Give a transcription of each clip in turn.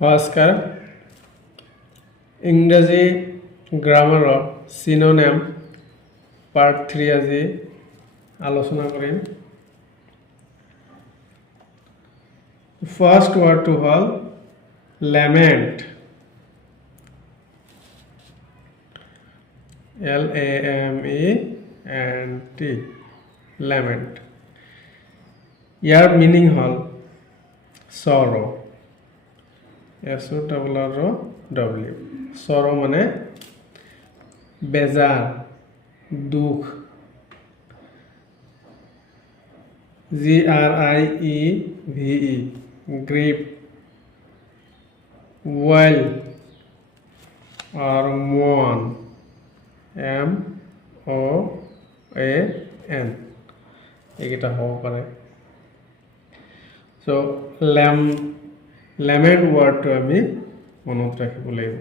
নমস্কাৰ ইংৰাজী গ্ৰামাৰৰ চিনোনিম পাৰ্ট 3 আজি আলোচনা কৰিম। ফাৰ্ষ্ট ৱৰ্ডটো হ'ল লেমেণ্ট, LAMENT, লেমেণ্ট। ইয়াৰ মিনিং হ'ল sorrow, SORROW, sorrow মানে বেজাৰ, দুখ। GRIEVE, grief, wail or mourn, MOAN, এইকেইটা হ'ব পাৰে। চ' লেমেণ্ট ৱৰ্ডটো আমি মনত ৰাখিব লাগিব।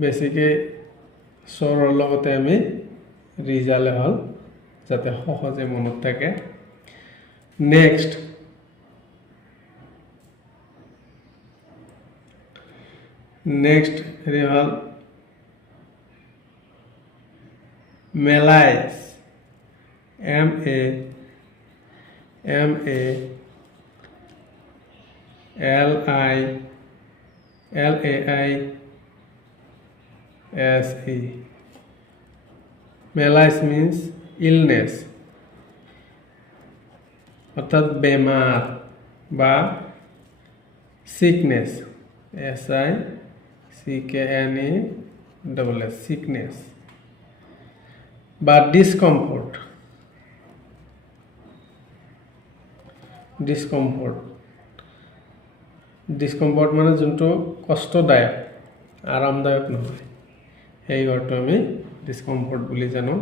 বেছিকৈ স্বৰৰ লগতে আমি ৰিজালে হ'ল যাতে সহজে মনত থাকে। নেক্সট হেৰি হ'ল মেলাইজ, MALAISE, মেলাইজ মিন্স ইলনেস, অর্থাৎ বেমার বা সিকনেস, SICKNESS, সিকনেস বা ডিসকমফৰ্ট মানে যোনটো কষ্টদায়ক, আৰামদায়ক নহয়, সেই ৱৰ্ডটো আমি ডিসকমফৰ্ট বুলি জানো।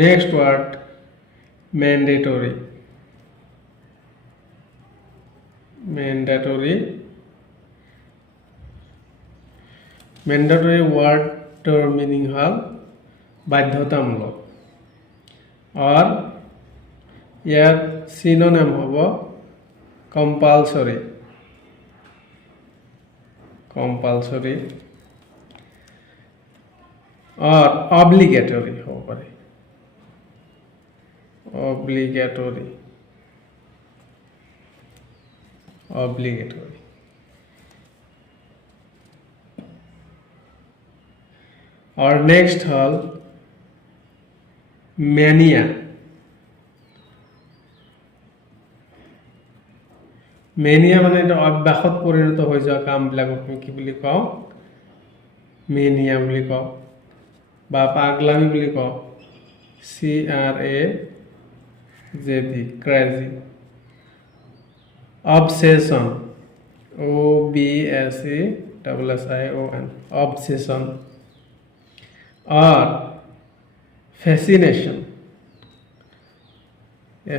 নেক্সট ৱৰ্ড মেণ্ডেটৰী ৱৰ্ডটোৰ মিনিং হ'ল বাধ্যতামূলক, আৰু ইয়াৰ চিনোনিম হ'ব কম্পালচৰি और obligatory हो पारे, obligatory और next हल mania মানে এটা অভ্যাসত পৰিণত হৈ যোৱা কামবিলাকক আমি কি বুলি কওঁ? মেনিয়া বুলি কওঁ বা পাগলামি বুলি কওঁ, CRAZY, crazy. Obsession, OBSESSION, obsession. और ফ্যাসিনেশন,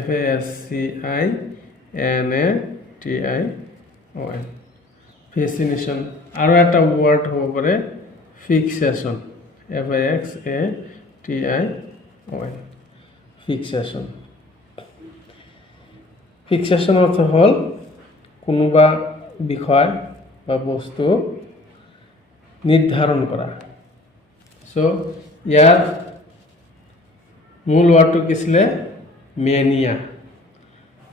FASCINATION, ফ্যাসিনেশন। আৰু এটা ৱৰ্ড হ'ব পাৰে ফিক্সেশন, FIXATION, ফিক্সেশন অৰ্থ হ'ল কোনোবা বিষয় বা বস্তু নিৰ্ধাৰণ কৰা। চ' ইয়াৰ মূল ৱৰ্ডটো কি আছিলে? মেনিয়া।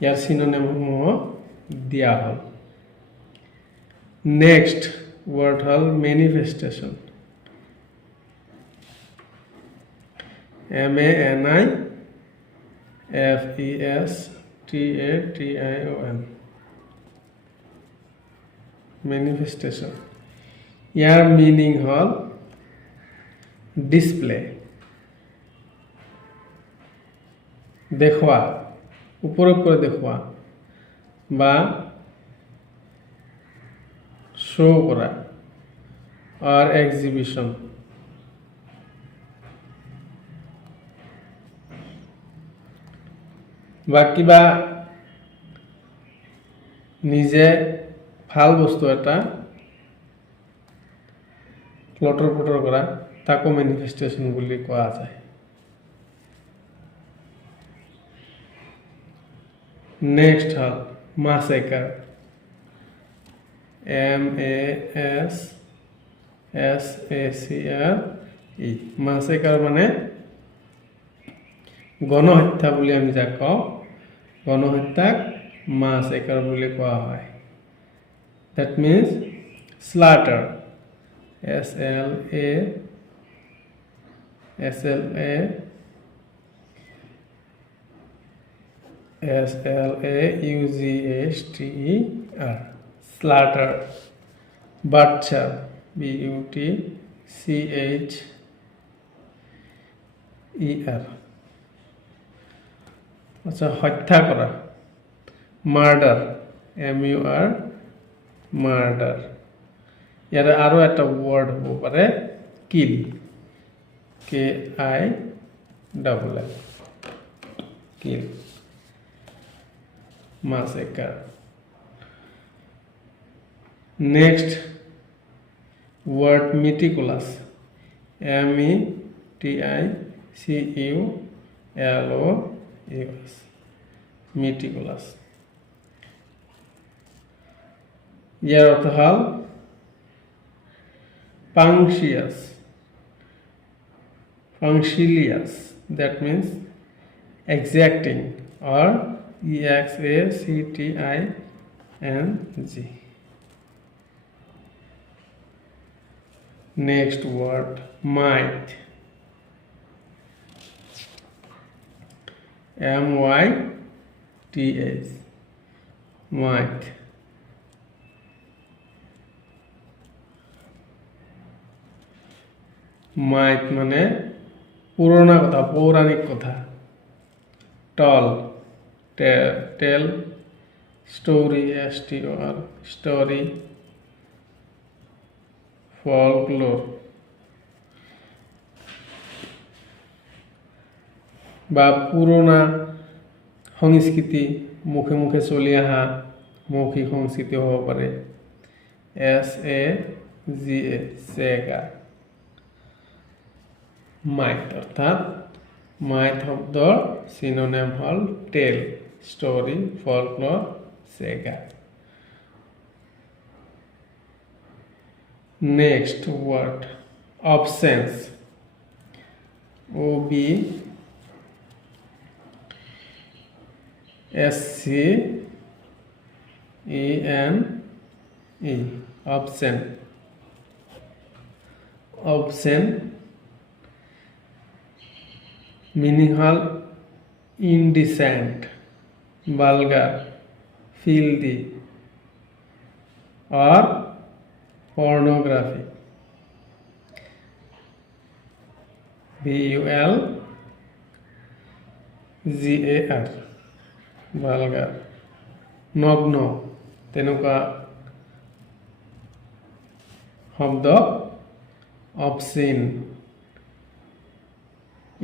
ইয়াৰ চিনোনিমসমূহ দিয়া হ'ল। নেক্সট ৱৰ্ড হ'ল মেনিফেষ্টেশ্যন, MANIFESTATION, মেনিফেষ্টেশ্যন। ইয়াৰ মিনিং হ'ল ডিসপ্লে, দেখুওৱা, ওপৰত দেখুওৱা বা শ্ব' কৰা, আর এক্সিবিশন। বা কিবা নিজে ভাল বস্তু এটা লটৰ পটৰ কৰা, তাকো মেনিফেষ্টেশ্যন বুলি কোৱা যায়। নেক্সট হল মাসেকার, MASSACRE, মাসেকার মানে গণহত্যা বুলি আমি যাক কওঁ, গণহত্যাক মাসেকার বুলি কোৱা হয়। That means slaughter, SLAUGHTER, slaughter, butcher, BUTCHER, আচ্ছা হত্যা কৰা, মাৰ্ডাৰ, MUR, মাৰ্ডাৰ। ইয়াৰে আৰু এটা ৱৰ্ড হ'ব পাৰে কিল, KILL, কিল, massacre. Next word meticulous, METICULOUS, meticulous. ইয়াৰ অৰ্থ হ'ল punctilious, that means exacting, or EXACTING. Next word might, MYTH, might. মাইথ মানে পুৰণা কথা, পৌৰাণিক কথা। টল, টেল, স্টোরি, STOR, স্টোরি, ফলক্লোর বা পুৰণা সংস্কৃতি, মুখে মুখে চলি অহা মৌখিক সংস্কৃতি হ'ব পাৰে। SAGA, সেগা। মাইথ অর্থাৎ মাইথ শব্দৰ সিনোনিম হল tale, story, folklore, saga. Next word obscene, OBSCENE, obscene. Obscene meaning hal indecent, vulgar, filthy, or pornographic. VULGAR, vulgar, নগ্ন, তেনেকুৱা শব্দ obscene,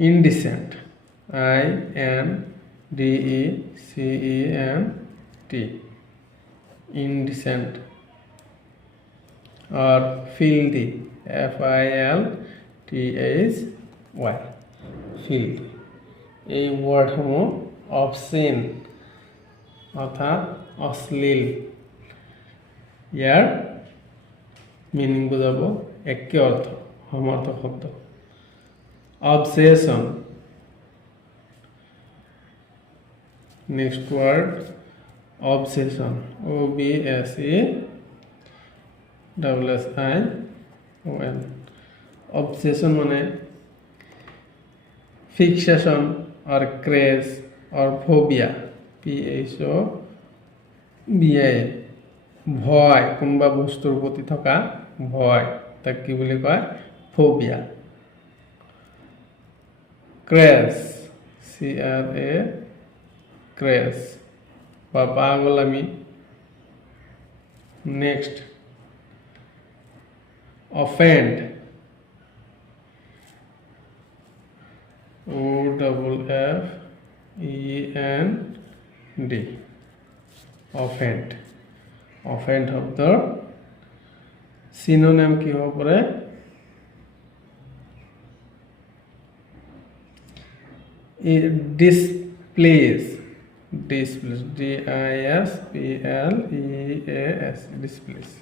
indecent, INDECENT, indecent, or filthy, FILTHY, filthy. এই ওয়ার্ডসমূহ অবসিন অর্থাৎ অশ্লীল, ইয়াৰ মিনিং বুজাব একে অৰ্থ, সমাৰ্থক শব্দ। obsession. Next word obsession, OBSESSION. obsession মানে fixation or craze or phobia, PHOBIA, ভয়, কোনোবা বস্তুৰ প্ৰতি থকা ভয়, তাক কি বুলি কয়? ফোবিয়া। ক্ৰেজ, CRA, ক্ৰেজ বা পাগলামি। Next offend, OFFEND, offend. Offend শব্দৰ সিনোনিম কি হ'ব পাৰে? displease, Displace. DISPLEAS. Displace.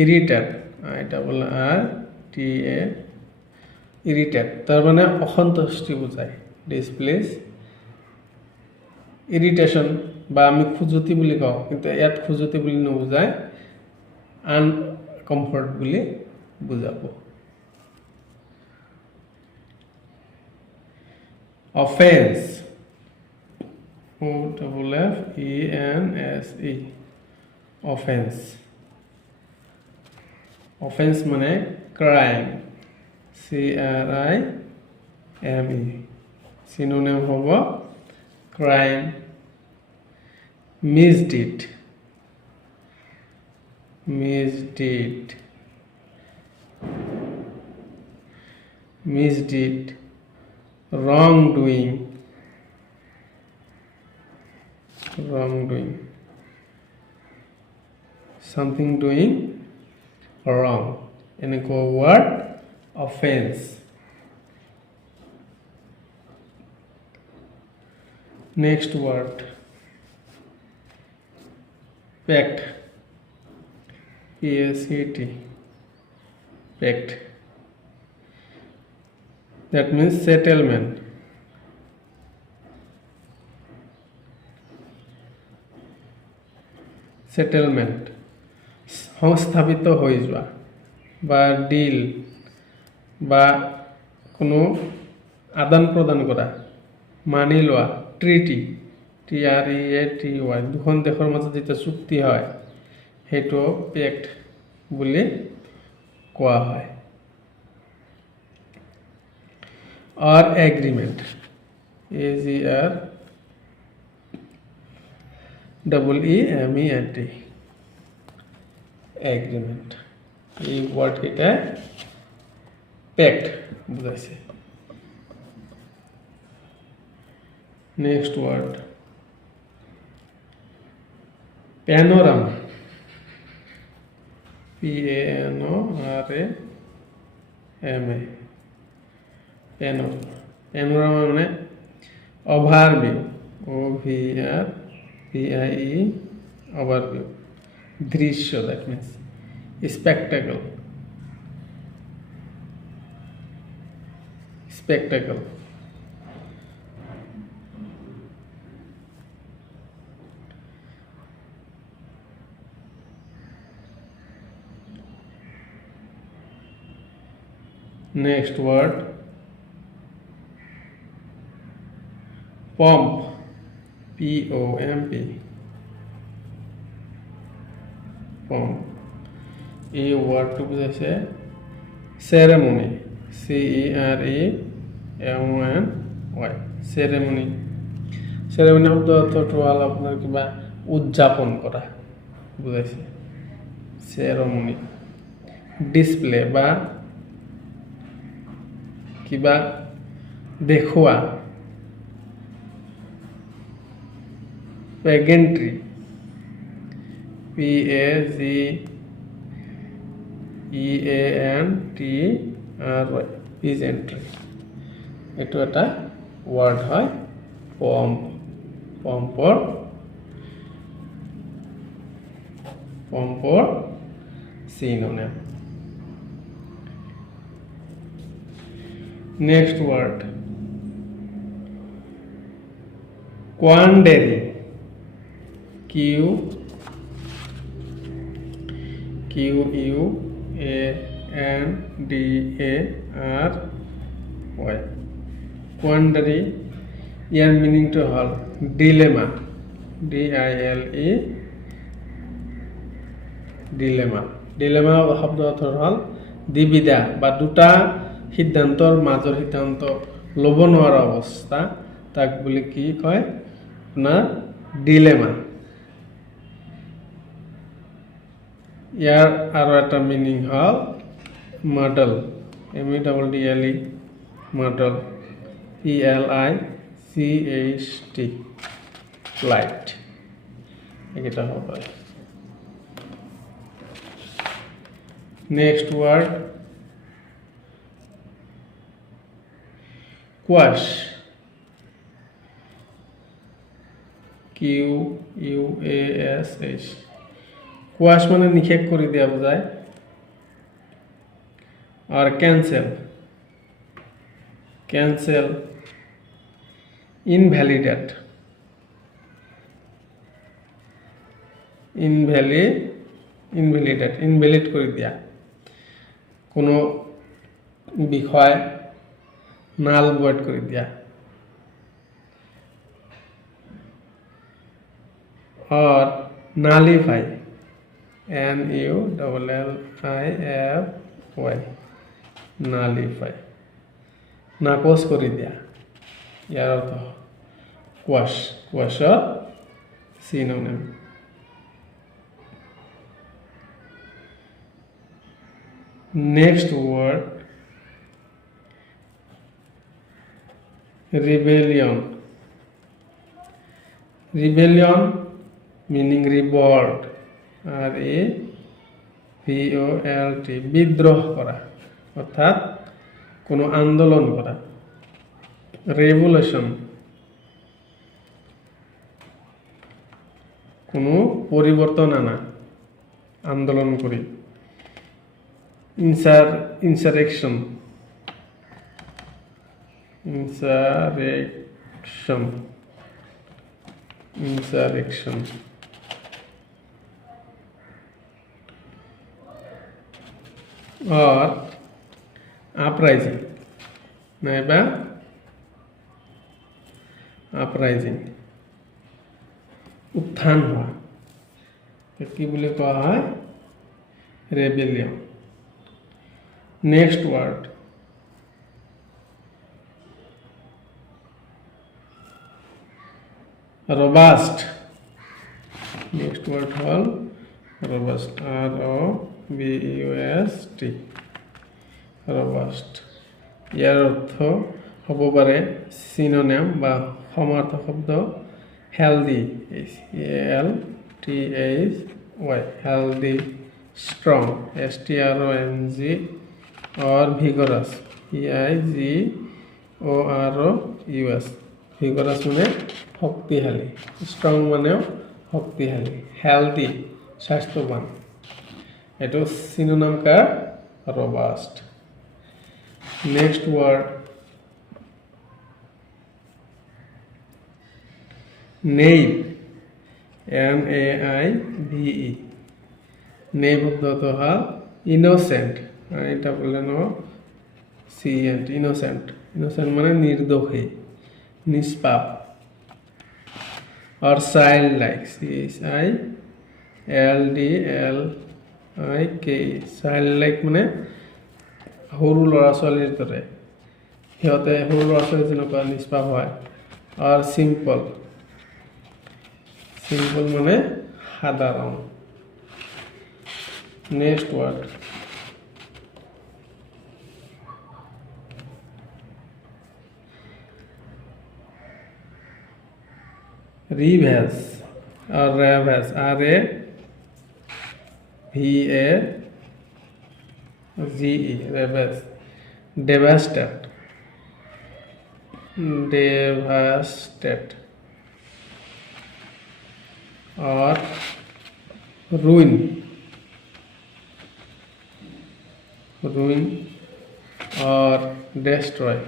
Irritate. IRRTA. Irritate. তার মানে অসন্তুষ্টি বোঝায়। Displace. Irritation বা আমি খুজতি বুলি কওঁ, কিন্তু ইয়াত খুজতি বুলি নুবুজায়, আনকমফৰ্ট বুলি বুজাব। Offense. OFFENSE. Offense. Offense মানে crime. CRIME. Synonym হ'ব crime. Misdeed. Misdeed. Misdeed. Wrongdoing. Wrongdoing. Something doing wrong. এনেকুৱা word offense. Next word. Pact. PACT. Pact. That means settlement. Settlement. সংস্থাপিত হৈ যোৱা বা ডিল বা কোনো আদান প্ৰদান কৰা, মানি লোৱা, ট্ৰিটি, TREATY, দুখন দেশৰ মাজত যেতিয়া চুক্তি হয় সেইটো পেক্ট বুলি কোৱা হয়। or agreement. AGREEMENT. Agreement. এই ওয়ার্ড এটা প্যাক্ট বুঝাইছে। Next word panorama. PANORAMA। Panorama মানে ওভারভিউ। OVRVIE ওভারভিউ, দৃশ্য। That means spectacle. Spectacle. Next word pomp. POMP. pomp. এই ওয়ার্ডটো বুঝাইছে সেরেমনি। CEREMONY। সেরেমনি। সেরেমনি শব্দ অৰ্থটো হ'ল আপোনাৰ কিবা উদযাপন কৰা বুজাইছে। সেৰেমনি। ডিসপ্লে বা কিবা দেখুওৱা। পেগেন্ট্রি। PAGEANTRY। পেজেন্ট্রি। এইটো এটা ওয়ার্ড হয় পম্প। পম্পৰ synonym. Next word quandary. QUANDARY। quandary ইয়াৰ মিনিংটো হ'ল ডিলেমা। DILE। ডিলেমা। ডিলেমা শব্দ অৰ্থ হ'ল দ্বিবিধা বা দুটা সিদ্ধান্তৰ মাজৰ সিদ্ধান্ত ল'ব নোৱাৰা অৱস্থা, তাক বুলি কি কয় আপোনাৰ ডিলেমা। ইয়াৰ আৰু এটা মিনিং হ'ল meddle. MEDDLE। Meddle. PLICHT। Light. এইকেইটা হ'ব পাৰে। Next word quash। QUASH quash মানে নিষেধ কৰি দিয়া বুজায় আর ক্যান্সেল ইনভ্যালিডেট ইনভ্যালিড কৰি দিয়া কোনো বিষয় নাল ভয়েড কৰি দিয়া और নালিফাই NULLIFY নালিফাই নাকচ কৰি দিয়া ইয়াৰ অৰ্থ কোৱাশৰ synonym next word rebellion meaning revolt REVOLT বিদ্রোহ করা অর্থাৎ কোনো আন্দোলন করা রেভলিউশন কোনো পরিবর্তন আনা আন্দোলন করি insurrection और uprising নাইবা uprising উত্থান হওয়া কি বলে কোৱা হয় rebellion next word robust next word হল robust ROBUST robust ইয়াৰ অৰ্থ হ'ব পাৰে সিনোনিম বা সমাৰ্থক শব্দ healthy healthy strong STRONG और vigorous VIGOROUS vigorous মানে শক্তিশালী strong মানে শক্তিশালী healthy স্বাস্থ্যৱান এটো সিনোনিম কা robust next word naive NAIVE naive শব্দটো হল innocent এটা বললেন innocent মানে নির্দোষী নিষ্পাপ और childlike CHILDLIK childlike মানে সৰু ল'ৰা ছোৱালীৰ দৰে সিহঁতে সৰু ল'ৰা ছোৱালী যেনেকুৱা নিষ্পাপ হয় আৰু simple মানে সাধাৰণ next word ravage or ravage RAVAGE ravage devastate or ruin or destroy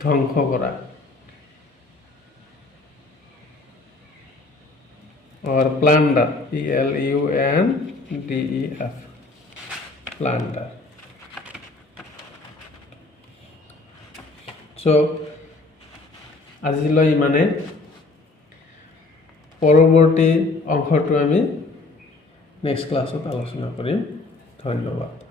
ধ্বংস করা or plunder PLUNDER plunder so আজিলৈ মানে পৰৱৰ্তী অংশটো আমি নেক্সট ক্লাছত আলোচনা কৰিম ধন্যবাদ